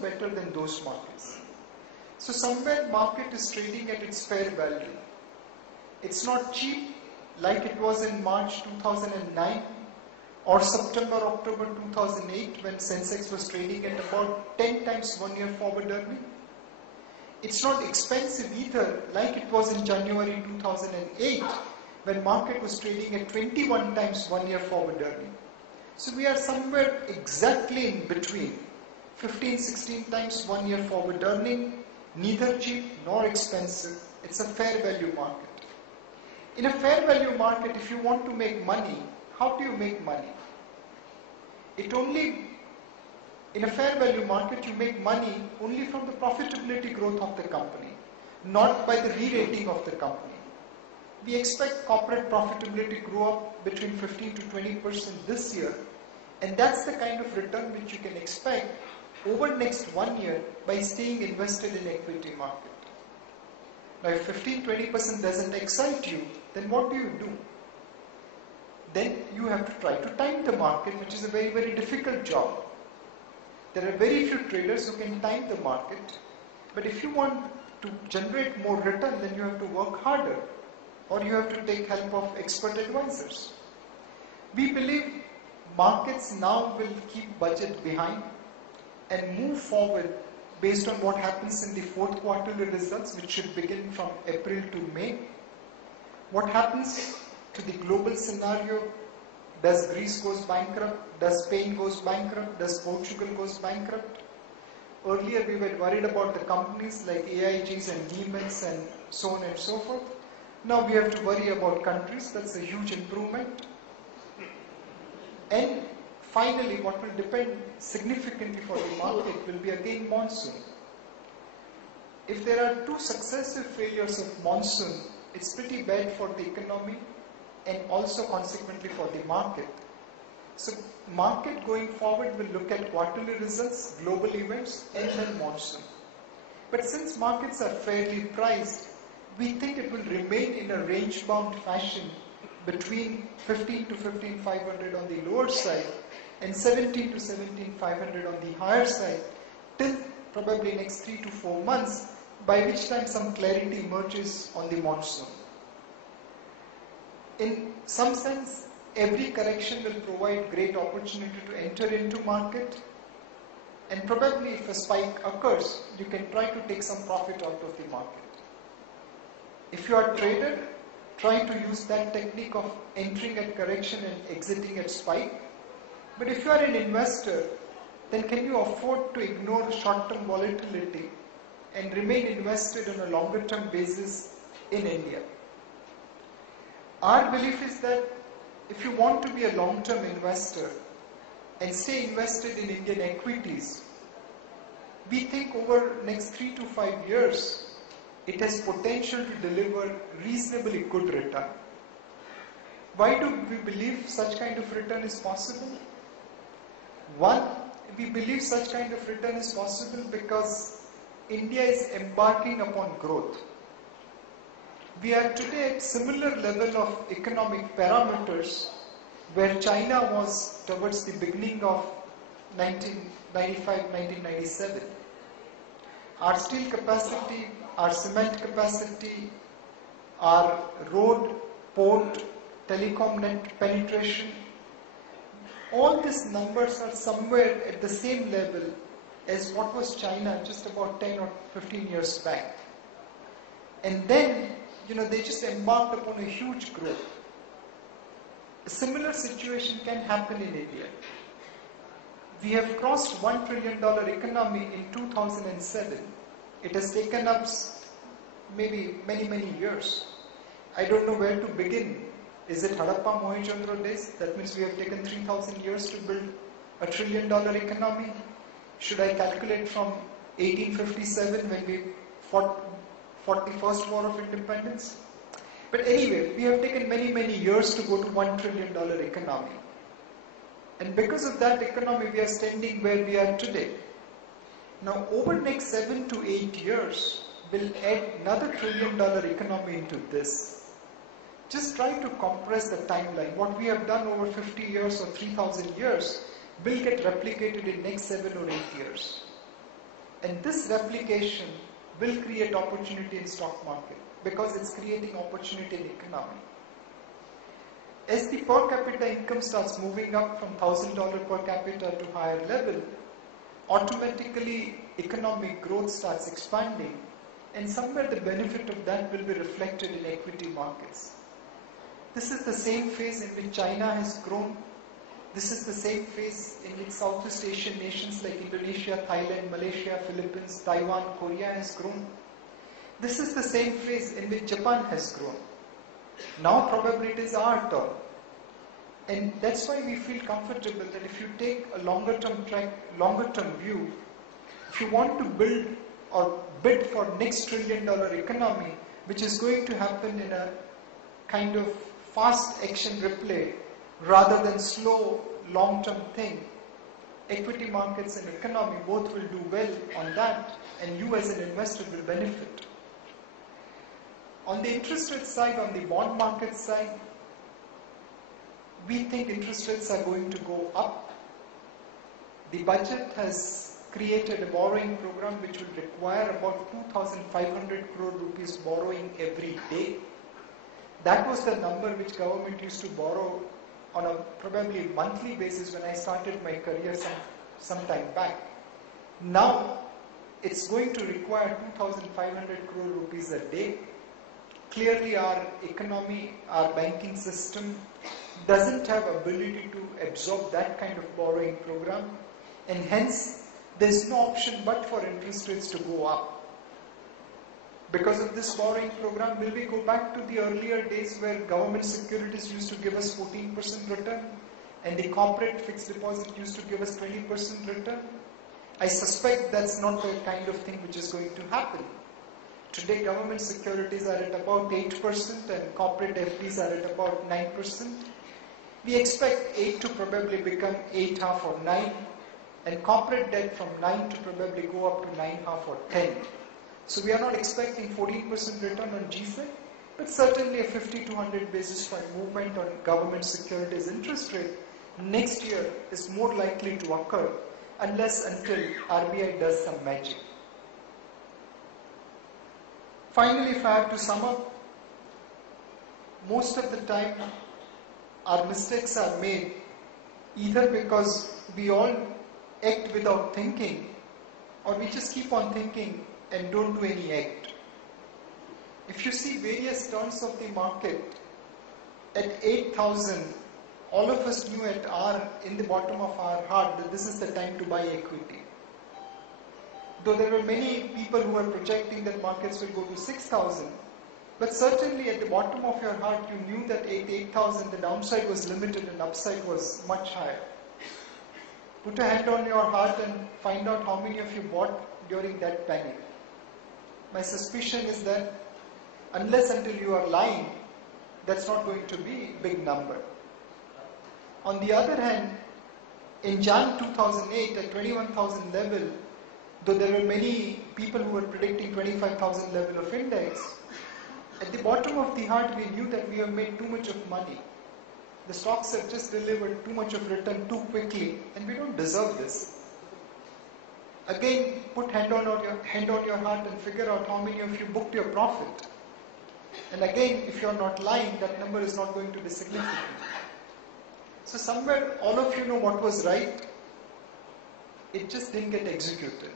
better than those markets. So somewhere market is trading at its fair value. It's not cheap like it was in March 2009 or September, October 2008 when Sensex was trading at about 10 times 1 year forward earning. It's not expensive either like it was in January 2008 when market was trading at 21 times 1 year forward earning. So we are somewhere exactly in between, 15-16 times 1 year forward earning, neither cheap nor expensive. It's a fair value market. In a fair value market, if you want to make money, how do you make money? In a fair value market, you make money only from the profitability growth of the company, not by the re-rating of the company. We expect corporate profitability to grow up between 15 to 20% this year, and that's the kind of return which you can expect over the next 1 year by staying invested in equity market. Now if 15-20% doesn't excite you, then what do? Then you have to try to time the market, which is a very, very difficult job. There are very few traders who can time the market, but if you want to generate more return, then you have to work harder, or you have to take help of expert advisors. We believe markets now will keep budget behind and move forward based on what happens in the fourth quarterly results, which should begin from April to May. What happens to the global scenario? Does Greece goes bankrupt? Does Spain goes bankrupt? Does Portugal goes bankrupt? Earlier we were worried about the companies like AIGs and Lehman's and so on and so forth. Now we have to worry about countries. That's a huge improvement. And finally, what will depend significantly for the market will be again monsoon. If there are two successive failures of monsoon, it's pretty bad for the economy and also consequently for the market. So market going forward will look at quarterly results, global events, and then monsoon. But since markets are fairly priced, we think it will remain in a range-bound fashion between 15 to 15,500 on the lower side and 17 to 17,500 on the higher side till probably next 3 to 4 months, by which time some clarity emerges on the monsoon. In some sense, every correction will provide great opportunity to enter into market, and probably if a spike occurs, you can try to take some profit out of the market. If you are a trader, try to use that technique of entering at correction and exiting at spike. But if you are an investor, then can you afford to ignore short-term volatility and remain invested on a longer-term basis in India? Our belief is that if you want to be a long-term investor and stay invested in Indian equities, we think over next 3 to 5 years, it has potential to deliver reasonably good return. Why do we believe such kind of return is possible? One, we believe such kind of return is possible because India is embarking upon growth. We are today at similar level of economic parameters where China was towards the beginning of 1995-1997. Our steel capacity, our cement capacity, our road, port, telecom net penetration, all these numbers are somewhere at the same level as what was China just about 10 or 15 years back. And then, they just embarked upon a huge growth. A similar situation can happen in India. We have crossed $1 trillion economy in 2007. It has taken us maybe many, many years. I don't know where to begin. Is it Harappa Mohenjo-daro days? That means we have taken 3,000 years to build $1 trillion economy. Should I calculate from 1857 when we fought the first war of independence? But anyway, we have taken many, many years to go to $1 trillion economy. And because of that economy, we are standing where we are today. Now, over the next 7 to 8 years, we'll add another $1 trillion economy into this. Just try to compress the timeline. What we have done over 50 years or 3,000 years will get replicated in next 7 or 8 years. And this replication will create opportunity in stock market because it's creating opportunity in economy. As the per capita income starts moving up from $1,000 per capita to higher level, automatically economic growth starts expanding, and somewhere the benefit of that will be reflected in equity markets. This is the same phase in which China has grown. This is the same phase in which Southeast Asian nations like Indonesia, Thailand, Malaysia, Philippines, Taiwan, Korea has grown. This is the same phase in which Japan has grown. Now probably it is our turn. And that's why we feel comfortable that if you take a longer term view, if you want to build or bid for next $1 trillion economy, which is going to happen in a kind of fast action replay rather than slow long-term thing, equity markets and economy both will do well on that, and you as an investor will benefit. On the interest rate side, on the bond market side, we think interest rates are going to go up. The budget has created a borrowing program which will require about 2,500 crore rupees borrowing every day. That was the number which government used to borrow on a probably monthly basis when I started my career some time back. Now it's going to require 2,500 crore rupees a day. Clearly our economy, our banking system doesn't have ability to absorb that kind of borrowing program, and hence there's no option but for interest rates to go up. Because of this borrowing program, will we go back to the earlier days where government securities used to give us 14% return and the corporate fixed deposit used to give us 20% return? I suspect that's not the kind of thing which is going to happen. Today government securities are at about 8% and corporate FDs are at about 9%. We expect 8 to probably become 8.5 or 9, and corporate debt from 9 to probably go up to 9.5 or 10. So we are not expecting 14% return on GSEC, but certainly a 50 to 100 basis point movement on government securities interest rate next year is more likely to occur unless until RBI does some magic. Finally, if I have to sum up, most of the time our mistakes are made either because we all act without thinking, or we just keep on thinking and don't do any act. If you see various turns of the market, at 8,000, all of us knew in the bottom of our heart that this is the time to buy equity. Though there were many people who were projecting that markets will go to 6,000, but certainly at the bottom of your heart you knew that at 8,000 the downside was limited and upside was much higher. Put a hand on your heart and find out how many of you bought during that panic. My suspicion is that unless until you are lying, that's not going to be a big number. On the other hand, in Jan 2008 at 21,000 level, though there were many people who were predicting 25,000 level of index, at the bottom of the heart we knew that we have made too much of money. The stocks have just delivered too much of return too quickly, and we don't deserve this. Again, put hand on your heart and figure out how many of you booked your profit. And again, if you're not lying, that number is not going to be significant. So somewhere all of you know what was right, it just didn't get executed.